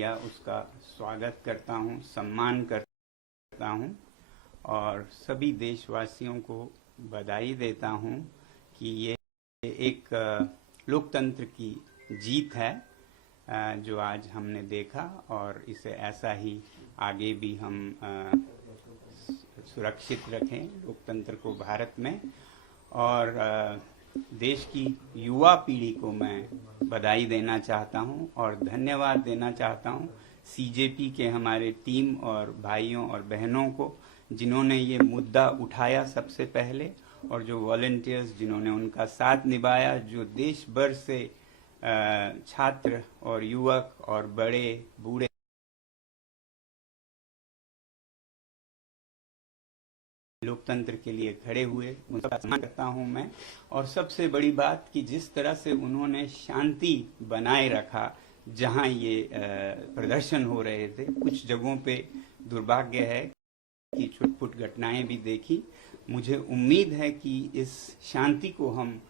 लिया उसका स्वागत करता हूँ, सम्मान करता हूँ और सभी देशवासियों को बधाई देता हूँ कि ये एक लोकतंत्र की जीत है जो आज हमने देखा और इसे ऐसा ही आगे भी हम सुरक्षित रखें लोकतंत्र को भारत में। और देश की युवा पीढ़ी को मैं बधाई देना चाहता हूं और धन्यवाद देना चाहता हूं सीजेपी के हमारे टीम और भाइयों और बहनों को जिन्होंने ये मुद्दा उठाया सबसे पहले और जो वॉलंटियर्स जिन्होंने उनका साथ निभाया, जो देश भर से छात्र और युवक और बड़े बूढ़े लोकतंत्र के लिए खड़े हुए, उनका सम्मान करता हूं मैं। और सबसे बड़ी बात कि जिस तरह से उन्होंने शांति बनाए रखा जहां ये प्रदर्शन हो रहे थे, कुछ जगहों पे दुर्भाग्य है कि छुटपुट घटनाएं भी देखी। मुझे उम्मीद है कि इस शांति को हम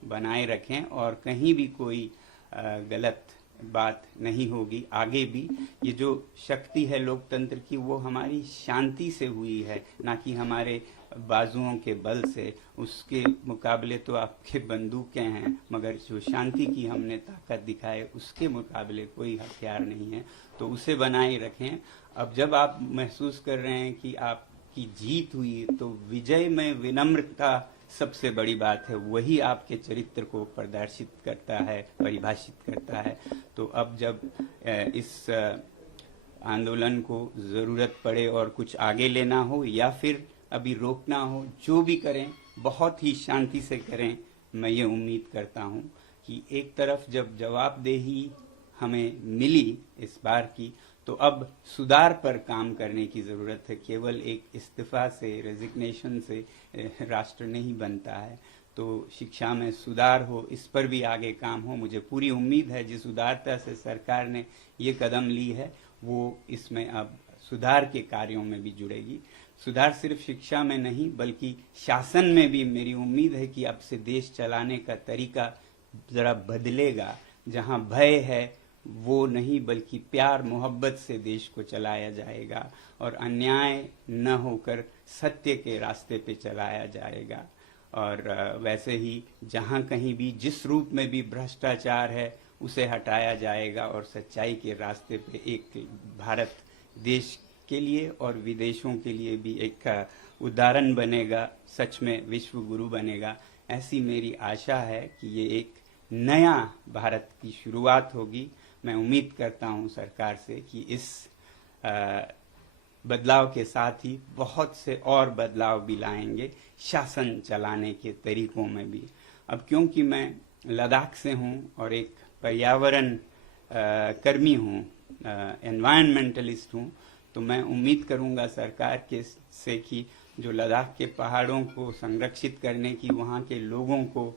बनाए रखें और कहीं भी कोई गलत बात नहीं होगी। आगे भी ये जो शक्ति है लोकतंत्र की वो हमारी शांति से हुई है, ना कि हमारे बाजुओं के बल से। उसके मुकाबले तो आपके बंदूकें हैं, मगर जो शांति की हमने ताकत दिखाई उसके मुकाबले कोई हथियार नहीं है, तो उसे बनाए रखें। अब जब आप महसूस कर रहे हैं कि आपकी जीत हुई, तो विजय में विनम्रता सबसे बड़ी बात है, वही आपके चरित्र को प्रदर्शित करता है, परिभाषित करता है। तो अब जब इस आंदोलन को ज़रूरत पड़े और कुछ आगे लेना हो या फिर अभी रोकना हो, जो भी करें बहुत ही शांति से करें। मैं ये उम्मीद करता हूँ कि एक तरफ जब जवाबदेही हमें मिली इस बार की, तो अब सुधार पर काम करने की ज़रूरत है। केवल एक इस्तीफा से, रेजिग्नेशन से राष्ट्र नहीं बनता है। तो शिक्षा में सुधार हो, इस पर भी आगे काम हो। मुझे पूरी उम्मीद है जिस उदारता से सरकार ने ये कदम ली है वो इसमें अब सुधार के कार्यों में भी जुड़ेगी। सुधार सिर्फ शिक्षा में नहीं बल्कि शासन में भी मेरी उम्मीद है कि अब से देश चलाने का तरीका ज़रा बदलेगा। जहाँ भय है वो नहीं बल्कि प्यार मोहब्बत से देश को चलाया जाएगा और अन्याय न होकर सत्य के रास्ते पे चलाया जाएगा। और वैसे ही जहाँ कहीं भी जिस रूप में भी भ्रष्टाचार है उसे हटाया जाएगा और सच्चाई के रास्ते पे एक भारत देश के लिए और विदेशों के लिए भी एक उदाहरण बनेगा, सच में विश्व गुरु बनेगा। ऐसी मेरी आशा है कि ये एक नया भारत की शुरुआत होगी। मैं उम्मीद करता हूं सरकार से कि इस बदलाव के साथ ही बहुत से और बदलाव भी लाएंगे शासन चलाने के तरीकों में भी। अब क्योंकि मैं लद्दाख से हूं और एक पर्यावरण कर्मी हूं, एनवायरमेंटलिस्ट हूं, तो मैं उम्मीद करूंगा सरकार के से कि जो लद्दाख के पहाड़ों को संरक्षित करने की, वहां के लोगों को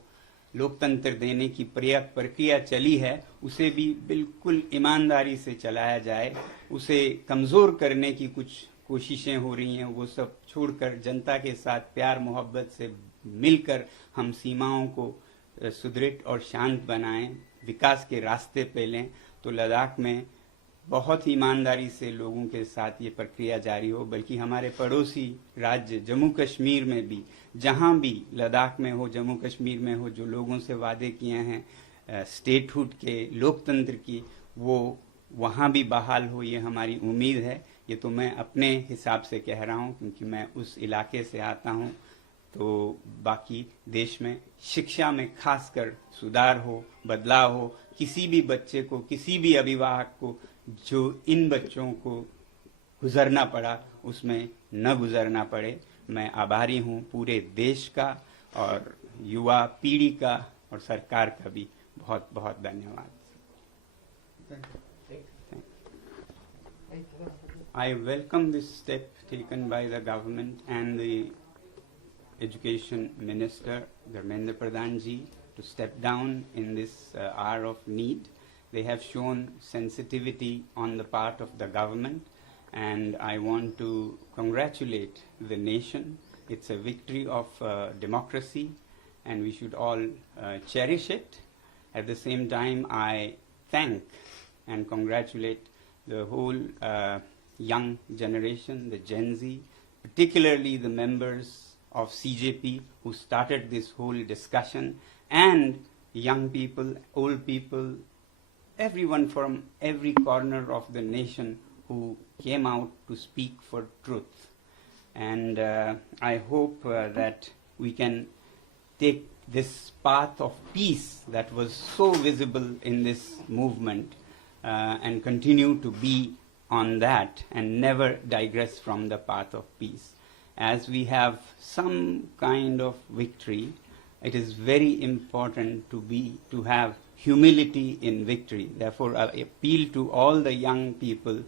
लोकतंत्र देने की प्रक्रिया चली है, उसे भी बिल्कुल ईमानदारी से चलाया जाए। उसे कमज़ोर करने की कुछ कोशिशें हो रही हैं, वो सब छोड़कर जनता के साथ प्यार मोहब्बत से मिलकर हम सीमाओं को सुदृढ़ और शांत बनाएं, विकास के रास्ते पे लें। तो लद्दाख में बहुत ही ईमानदारी से लोगों के साथ ये प्रक्रिया जारी हो। बल्कि हमारे पड़ोसी राज्य जम्मू कश्मीर में भी, जहां भी लद्दाख में हो, जम्मू कश्मीर में हो, जो लोगों से वादे किए हैं स्टेटहुड के, लोकतंत्र की, वो वहां भी बहाल हो, ये हमारी उम्मीद है। ये तो मैं अपने हिसाब से कह रहा हूं क्योंकि मैं उस इलाके से आता हूं। तो बाकी देश में शिक्षा में खासकर सुधार हो, बदलाव हो। किसी भी बच्चे को, किसी भी अभिभावक को जो इन बच्चों को गुजरना पड़ा उसमें न गुजरना पड़े। मैं आभारी हूं पूरे देश का और युवा पीढ़ी का और सरकार का भी बहुत बहुत धन्यवाद। I welcome this step taken by the government and the Education Minister Dharmendra Pradhan ji to step down in this hour of need. They have shown sensitivity on the part of the government, and I want to congratulate the nation. It's a victory of democracy, and we should all cherish it. At the same time, I thank and congratulate the whole young generation, the Gen Z, particularly the members of CJP who started this whole discussion, and young people, old people, everyone from every corner of the nation who came out to speak for truth. And I hope that we can take this path of peace that was so visible in this movement and continue to be on that and never digress from the path of peace. As we have some kind of victory, it is very important to have humility in victory. Therefore, I appeal to all the young people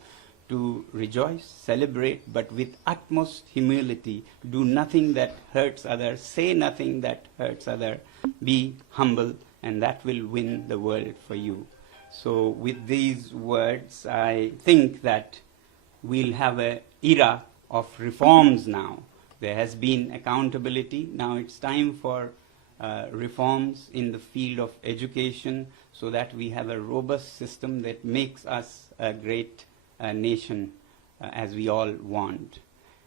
to rejoice, celebrate, but with utmost humility. Do nothing that hurts others, say nothing that hurts others, be humble, and that will win the world for you. So with these words, I think that we'll have an era of reforms now. There has been accountability. Now it's time for reforms in the field of education so that we have a robust system that makes us a great nation as we all want.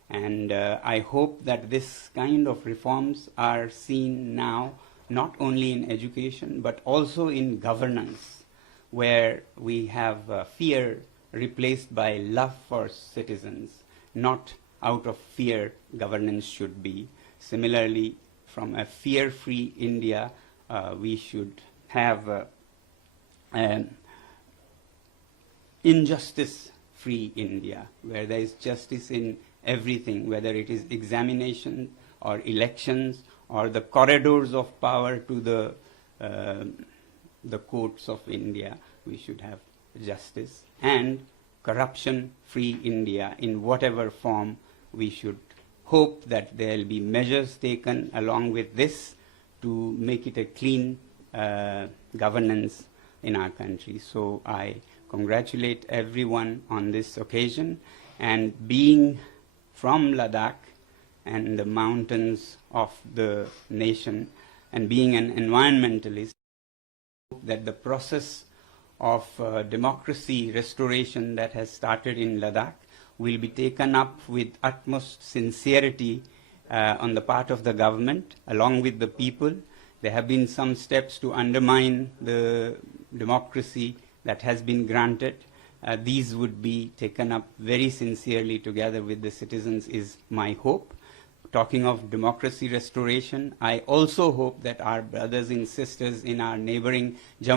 And I hope that this kind of reforms are seen now not only in education but also in governance, where we have fear replaced by love for citizens. Not out of fear governance should be. Similarly, from a fear-free India, we should have an injustice-free India, where there is justice in everything, whether it is examination or elections or the corridors of power to the courts of India. We should have justice and corruption-free India in whatever form. We should hope that there will be measures taken along with this to make it a clean governance in our country. So I congratulate everyone on this occasion, and being from Ladakh and the mountains of the nation and being an environmentalist, that the process of democracy restoration that has started in Ladakh will be taken up with utmost sincerity on the part of the government along with the people. There have been some steps to undermine the democracy that has been granted. These would be taken up very sincerely together with the citizens is my hope. Talking of democracy restoration, I also hope that our brothers and sisters in our neighboring Jammu